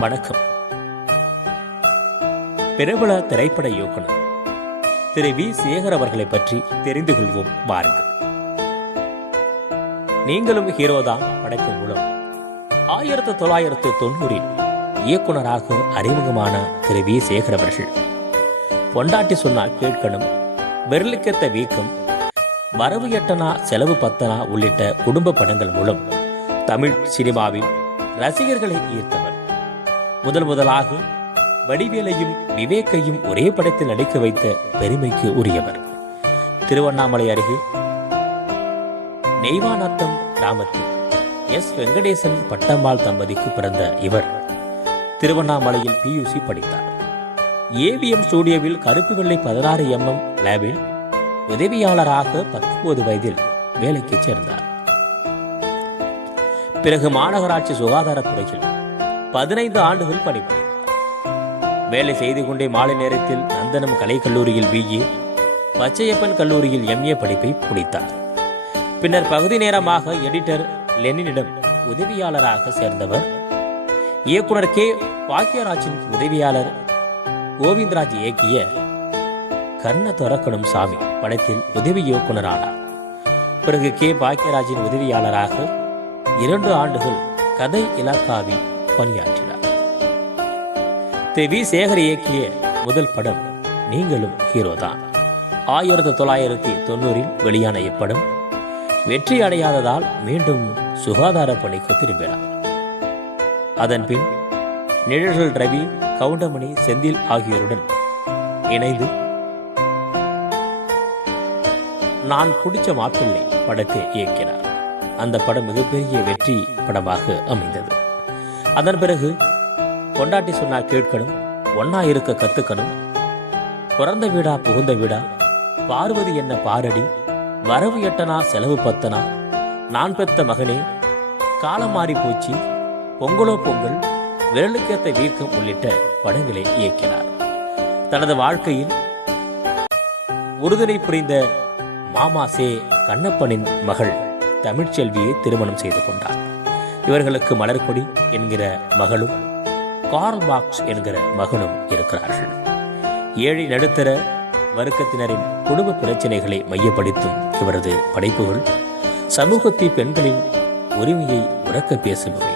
வணக்கம். பிரபல திரைப்பட இயக்குனர் திரு வி. சேகர் அவர்களை பற்றி தெரிந்து கொள்வோம். வாருங்கள். நீங்களும் ஹீரோதான் படத்தின் மூலம். ஆயிரத்தி தொள்ளாயிரத்து தொண்ணூறில் இயக்குனராக அறிமுகமான திரு வி. சேகர் அவர்கள் பொண்டாட்டி சொன்னால் கேட்கணும். வெர்லிக்கத்த வீக்கம் வரவு எட்டனா செலவு பத்தனா உள்ளிட்ட குடும்ப படங்கள் மூலம் தமிழ் சினிமாவில் ரசிகர்களை ஈர்த்தவர். முதல் முதலாக வடிவேலையும் விவேக்கையும் ஒரே படத்தில் நடிக்க வைத்த பெருமைக்கு உரியவர். திருவண்ணாமலை அருகே நெய்வானத்தம் கிராமத்தில் எஸ். வெங்கடேசன் பட்டம்பாள் தம்பதிக்கு பிறந்த இவர் திருவண்ணாமலையில் பியூசி படித்தார். ஏவிஎம் ஸ்டூடியோவில் கருப்பு வெள்ளை பதினாறு எம்எம் லேபில் உதவியாளராக பத்தொன்பது வயதில் வேலைக்கு சேர்ந்தார். பிறகு மாநகராட்சி சுகாதாரத்துறையில் பதினைந்து ஆண்டுகள் பணிபுரிந்தார் வேலை செய்து கொண்டே மாலை நேரத்தில் நந்தனம் கலைக்கல்லூரியில் பிஏ பச்சையப்பன் கல்லூரியில் எம்ஏ படிப்பை முடித்தார். பின்னர் பகுதி நேரமாக எடிட்டர் லெனினிடம் உதவியாளராக சேர்ந்தவர். இயக்குனர் கே. பாக்கியராஜின் உதவியாளர் கோவிந்தராஜ் இயக்கிய கண்ண துறக்கணும் சாமி படத்தில் உதவி இயக்குனரானார். பிறகு கே. பாக்கியராஜின் உதவியாளராக இரண்டு ஆண்டுகள் கதை இலாக்காவில் பணியாற்றினார். திரு வி சேகர் இயக்கிய முதல் படம் நீங்களும் ஹீரோதான் ஆயிரத்தி தொள்ளாயிரத்தி தொண்ணூறில் வெளியான இப்படம் வெற்றி அடையாததால் மீண்டும் சுகாதார பணிக்கு திரும்பினார். அதன் பின் நிழல்கள் ரவி கவுண்டமணி செந்தில் ஆகியோருடன் இணைந்து நான் குடிச்ச மாப்பிள்ளை படத்தை இயக்கினார். அந்த படம் மிகப்பெரிய வெற்றி படமாக அமைந்தது. அதன் பிறகு பொண்டாட்டி சொன்னா கேட்கணும் ஒன்னா இருக்க கத்துக்கணும். பிறந்த வீடா புகுந்த வீடா பார்வதி என்ன பாரடி வரவு எட்டனா செலவு பத்தனா? நான் பெத்த மகனே காலம் மாறி போச்சு பொங்கலோ பொங்கல் விரலுக்கேத்த வீக்கம் உள்ளிட்ட படங்களை இயக்கினார். தனது வாழ்க்கையில் உறுதுணை புரிந்த மாமா சே கண்ணப்பனின் மகள் தமிழ்ச்செல்வியை திருமணம் செய்து கொண்டார். இவர்களுக்கு மலர்கொடி என்கிற மகளும் கார்ல் பாக்ஸ் என்கிற மகனும் இருக்கிறார்கள். ஏழை நடுத்தர வர்க்கத்தினரின் குடும்ப பிரச்சனைகளை மையப்படுத்தும் இவரது படைப்புகள் சமூகத்தில் பெண்களின் உரிமையை உறக்க பேசுபவை.